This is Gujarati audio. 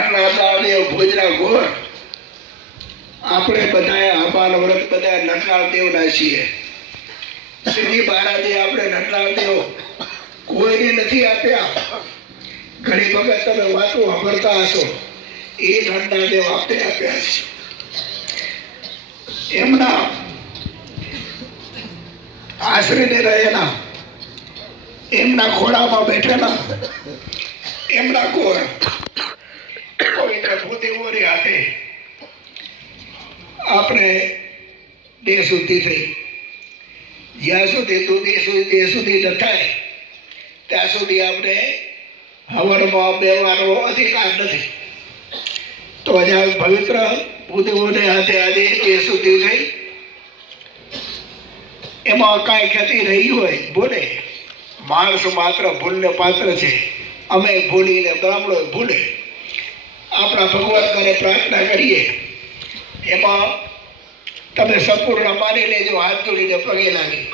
નટરાજ દેવ ભોજરા ગોર આપણે બધા અપાલ વ્રત બધા નટરાજ દેવના છીએ. શ્રી મહારાજે આપણે નટરાજ દેવ કોઈને નથી આપ્યા. ઘણી વખત તમે વાતો સાંભળતા હશો, એ નટરાજ દેવ આપણે આપ્યા છે. એમના આશ્રયને રહેલા, એમના ખોળામાં બેઠેલા એમના કોર પવિત્ર ભૂદેવોની હાથે આપણે દેહ શુદ્ધિ થઈ. જ્યાં સુધી તું દેહ શુદ્ધિ ન થાય ત્યાં સુધી આપણે હવનમાં બેવાનો અધિકાર નથી. તો આજે પવિત્ર ભૂદેવોને હાથે આજે દેહ શુદ્ધિ થઈ. એમાં કાંઈ ક્ષતિ રહી હોય ભૂલે, માણસ માત્ર ભૂલને પાત્ર છે. અમે ભૂલીને બ્રાહ્મણો ભૂલે. આપણા ભગવાનને પ્રાર્થના કરીએ, એમાં તમે સંપૂર્ણ માની લેજો, હાથ જોડીને પગે લાગી.